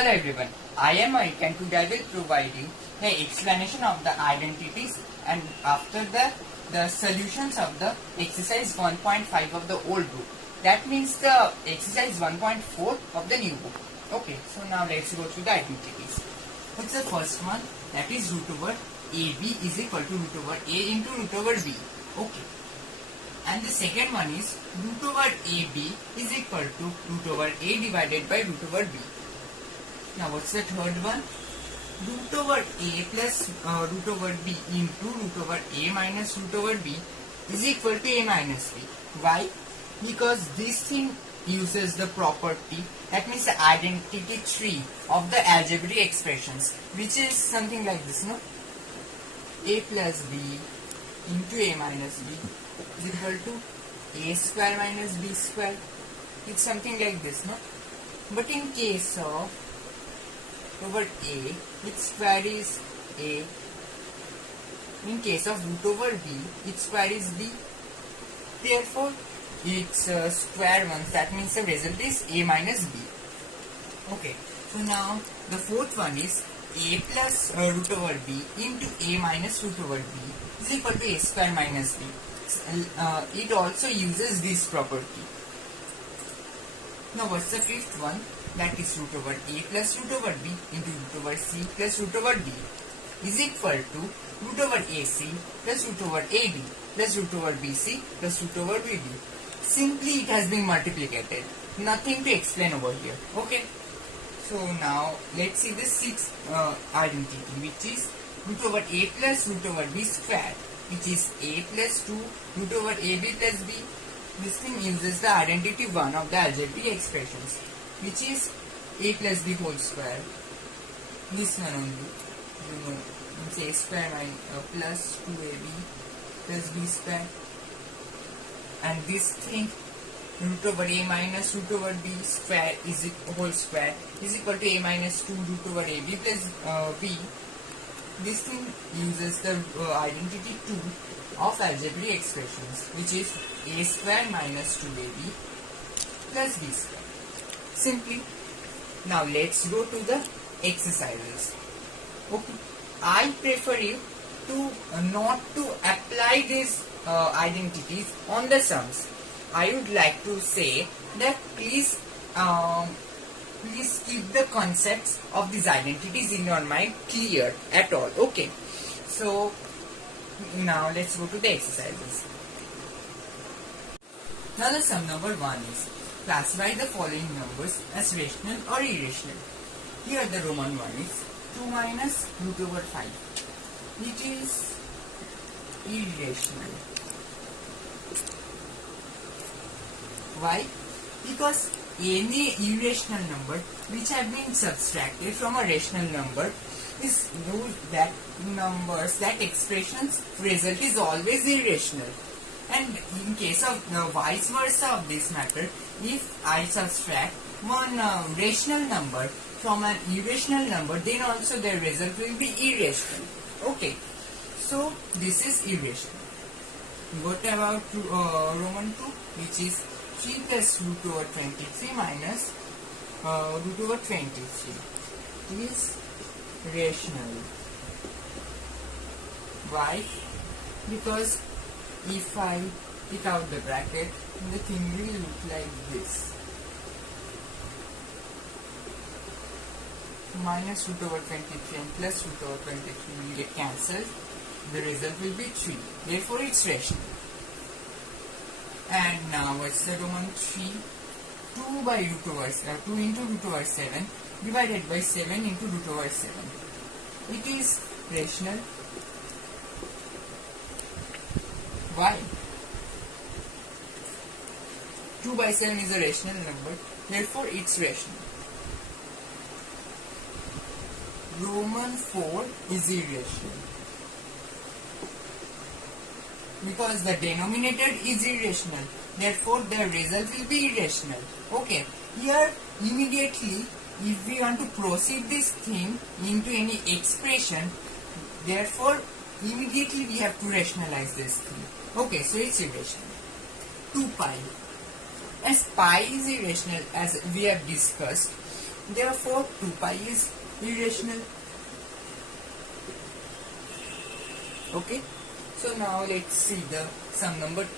Hello everyone, I am Mike and today I will provide you the explanation of the identities and after that the solutions of the exercise 1.5 of the old book. That means the exercise 1.4 of the new book. Okay, so now let's go through the identities. What's the first one? That is root over AB is equal to root over A into root over B. Okay. And the second one is root over AB is equal to root over A divided by root over B. Now what's the third one? Root over A plus root over B into root over A minus root over B is equal to A minus B. Why? Because this thing uses the property, that means the identity tree of the algebraic expressions, which is something like this, no? A plus B into A minus B is equal to A square minus B square. It's something like this, no? But in case of over A, its square is A. In case of root over B, its square is B. Therefore, its square ones, that means the result is A minus B. Okay, so now the fourth one is A plus root over B into A minus root over B is equal to A square minus B. It also uses this property. Now what's the fifth one? That is root over A plus root over B into root over C plus root over D is equal to root over AC plus root over AB plus root over BC plus root over BD. Simply it has been multiplicated. Nothing to explain over here. Okay. So now let's see the sixth identity, which is root over A plus root over B square, which is A plus 2 root over AB plus B. This thing uses the identity 1 of the algebraic expressions, which is A plus B whole square. This one only, you know, it's A square plus 2AB plus B square. And this thing, root over A minus root over B square is whole square is equal to A minus 2 root over AB plus B. This thing uses the identity 2 of algebraic expressions, which is A square minus 2AB plus B square. Simply. Now let's go to the exercises. Okay. I prefer you to not to apply these identities on the sums. I would like to say that please keep the concepts of these identities in your mind clear at all. Okay. So now let's go to the exercises. Now the sum number 1 is classify the following numbers as rational or irrational. Here the Roman one is 2 minus root over 5. It is irrational. Why? Because any irrational number which have been subtracted from a rational number is known that numbers, that expression's result is always irrational. And in case of vice versa of this matter, if I subtract one rational number from an irrational number, then also the result will be irrational. Okay, so this is irrational. What about Roman 2, which is 3 plus root over 23 minus root over 23. It is rational. Why? Because if I take out the bracket, the thing will look like this. Minus root over 23 and plus root over 23 will get cancelled. The result will be 3. Therefore, it's rational. And now what's the Roman 3? 2 by root over 2 into root over 7 divided by 7 into root over 7. It is rational. Why? 2 by 7 is a rational number, therefore it's rational. Roman 4 is irrational. Because the denominator is irrational, therefore the result will be irrational. Okay, here immediately if we want to proceed this thing into any expression, therefore immediately we have to rationalize this thing. Okay, so it's irrational. 2 pi. As pi is irrational, as we have discussed, Therefore 2 pi is irrational. Okay, so now let's see the sum number 2.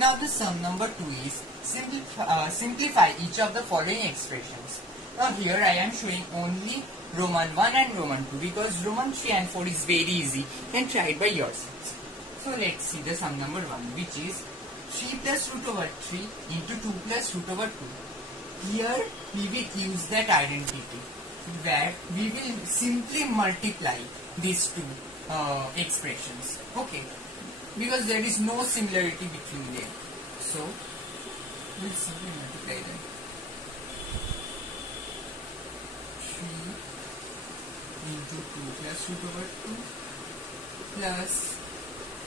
Now the sum number 2 is simplify each of the following expressions. Now here I am showing only Roman 1 and Roman 2 because Roman 3 and 4 is very easy. You can try it by yourselves. So let's see the sum number 1, which is 3 plus root over 3 into 2 plus root over 2. Here we will use that identity where we will simply multiply these two expressions. Okay, because there is no similarity between them. So we'll simply multiply them. 3 into 2 plus root over 2 plus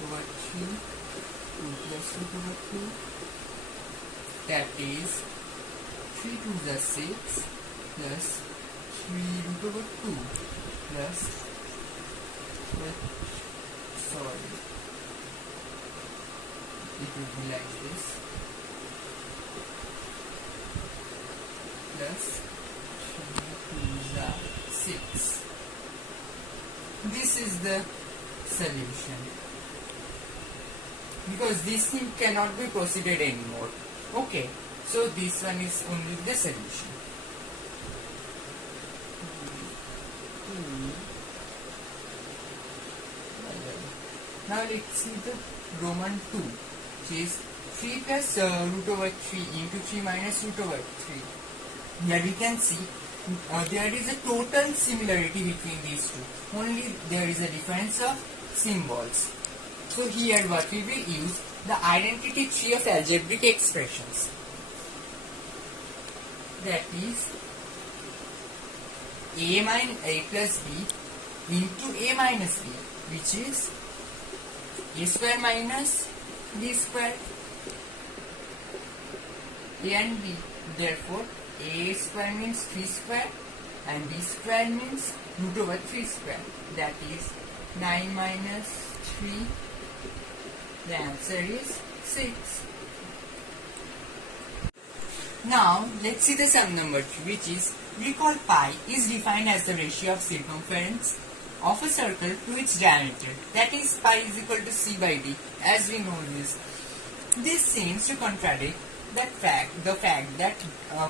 over 3 2 plus root over 2, that is 3 2s are 6 plus 3 root over 2 plus sorry, it will be like this, plus 3 2s are 6. This is the solution, because this thing cannot be proceeded anymore. Okay, so this one is only the solution. Now let's see the Roman 2, which is 3 plus root over 3 into 3 minus root over 3. Here we can see there is a total similarity between these two, only there is a difference of symbols. So here what we will use, the identity tree of algebraic expressions, that is a plus b into a minus b, which is a square minus b square, a and b. Therefore a square means 3 square and b square means root over 3 square, that is 9 minus 3. The answer is 6. Now let's see the sum number 3, which is, recall pi is defined as the ratio of circumference of a circle to its diameter, that is pi is equal to c by d, as we know this. This seems to contradict the fact that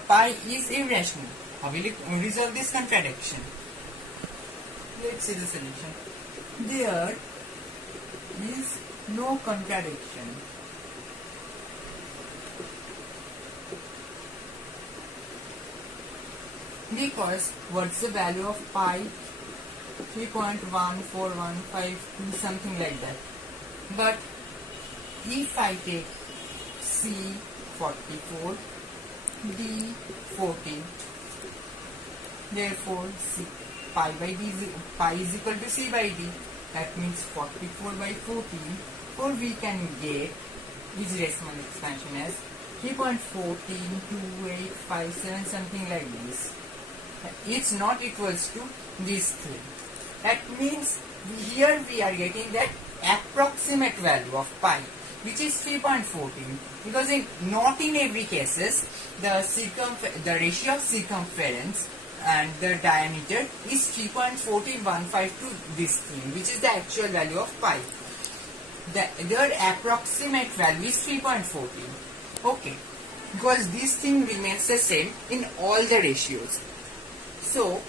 pi is irrational. How will it resolve this contradiction? Let's see the solution. There is no contradiction. Because what's the value of pi? 3.14152, something like that. But if I take c 44, d 14, therefore pi is equal to c by d. That means 44 by 14, or we can get this decimal expansion as 3.142857, something like this. It's not equals to this 3. That means here we are getting that approximate value of pi, which is 3.14, because not in every cases the ratio of circumference and the diameter is 3.14152 to this thing, which is the actual value of pi. Their approximate value is 3.14. Okay, because this thing remains the same in all the ratios. So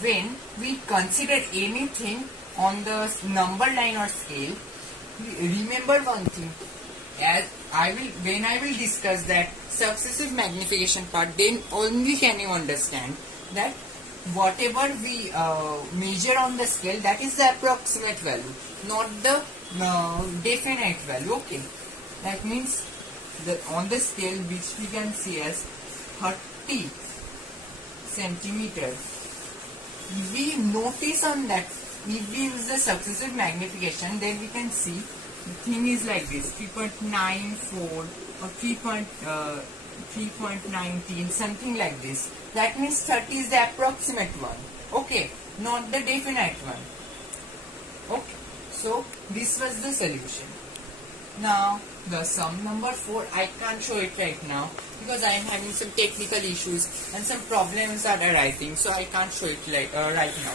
when we consider anything on the number line or scale, remember one thing, as when I will discuss that successive magnification part, then only can you understand that whatever we measure on the scale, that is the approximate value, not the definite value. Okay, that means that on the scale which we can see as 30 centimeter, if we notice on that, if we use the successive magnification, then we can see the thing is like this, 3.94 or 3.19, something like this. That means 30 is the approximate one. Okay, not the definite one. Okay, so this was the solution. Now the sum number 4, I can't show it right now because I am having some technical issues and some problems are arising, so I can't show it right now.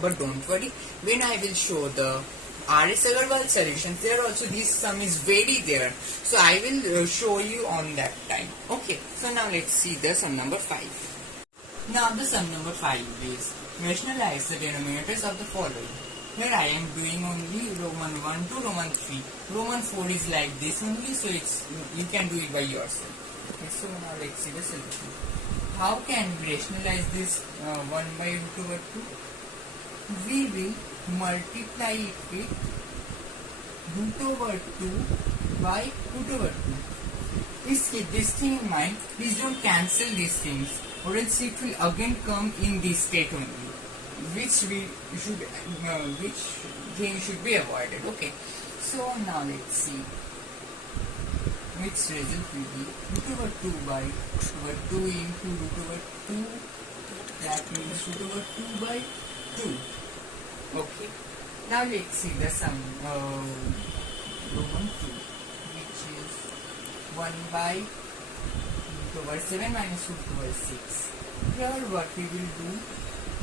But don't worry, when I will show the RS Agarwal solutions, there also this sum is very there, so I will show you on that time. Okay, so now let's see the sum number 5. Now the sum number 5 is rationalize the denominators of the following. Here I am doing only Roman 1 to Roman 3. Roman 4 is like this only, so you can do it by yourself. Okay, so now let's see the solution. How can we rationalize this 1 by root over 2? We will multiply it with root over 2 by root over 2. Please keep this thing in mind. Please don't cancel these things, or else it will again come in this state only, which thing should be avoided. Okay, so now let's see which result will be root over 2 by root over 2 into root over 2, that means root over 2 by 2. Okay, now let's see the sum Roman 2, which is 1 by root over 7 minus root over 6. Here what we will do,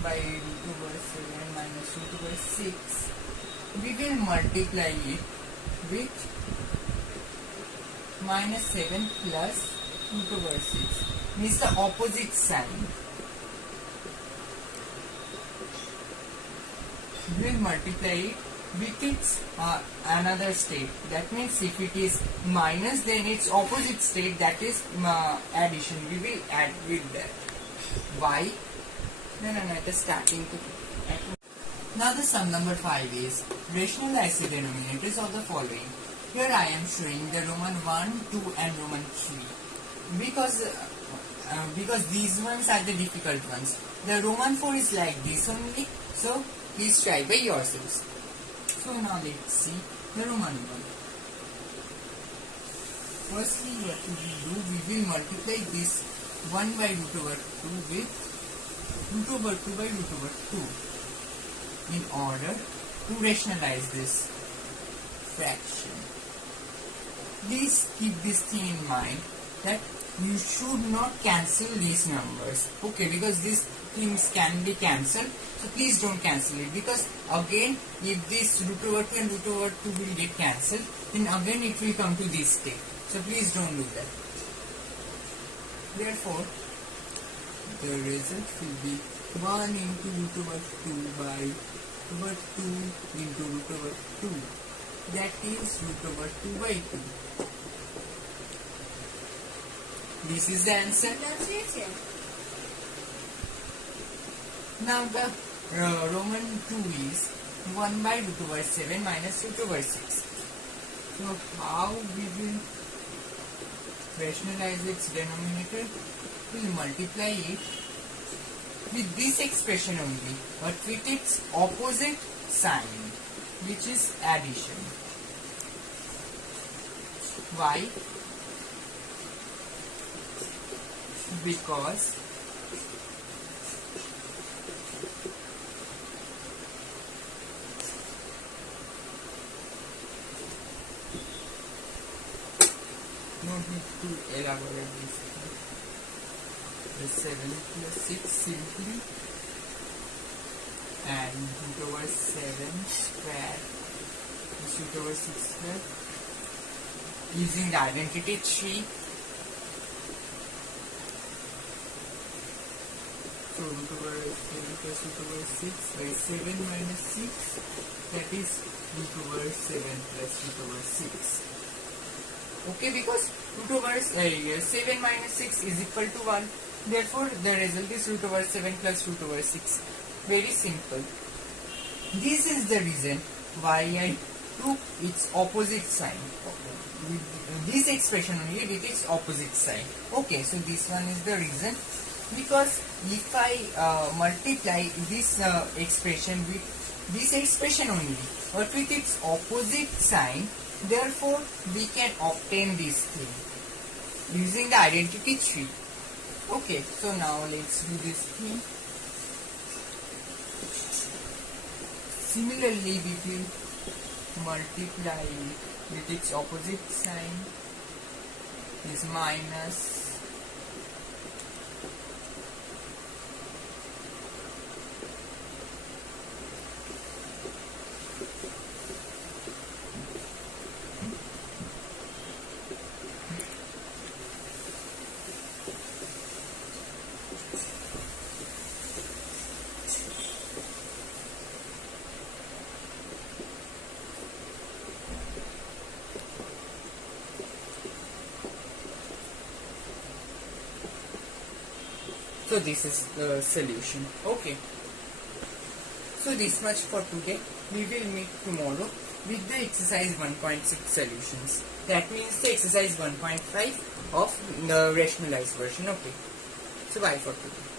by root over 7 minus root over 6, we will multiply it with minus 7 plus root over 6, means the opposite sign. We will multiply it with its another state. That means if it is minus, then its opposite state, that is addition. We will add with that. Why? No, it is starting to. Now the sum number 5 is rationalize the denominators of the following. Here I am showing the Roman 1, 2 and Roman 3. Because these ones are the difficult ones. The Roman 4 is like this only, so please try by yourselves. So now let's see the Roman 1. Firstly, what we will do, we will multiply this 1 by root over 2 with root over 2 by root over 2 in order to rationalize this fraction. Please keep this thing in mind that you should not cancel these numbers. Okay, because these things can be cancelled, so please don't cancel it, because again if this root over 2 and root over 2 will get cancelled, then again it will come to this state. So please don't do that. Therefore, the result will be 1 into root over 2 by root over 2 into root over 2. That is root over 2 by 2. This is the answer. Now the Roman 2 is 1 by root over 7 minus root over 6. So how we will rationalize its denominator? We will multiply it with this expression only, but with its opposite sign, which is addition. Why? Because no need to elaborate this. The 7 plus 6 simply, and root over 7 square is root over 6 square, using the identity 3. So root over 7 plus root over 6 by 7 minus 6, that is root over 7 plus root over 6. Okay, because root over 7 minus 6 is equal to 1. Therefore, the result is root over 7 plus root over 6. Very simple. This is the reason why I took its opposite sign. With this expression only with its opposite sign. Okay, so this one is the reason. Because if I multiply this expression with this expression only, but with its opposite sign, therefore we can obtain this thing using the identity 3. Okay, so now let's do this thing. Similarly, we will multiply with its opposite sign is minus So this is the solution. Okay. So this much for today. We will meet tomorrow with the exercise 1.6 solutions. That means the exercise 1.5 of the rationalized version. Okay. So bye for today.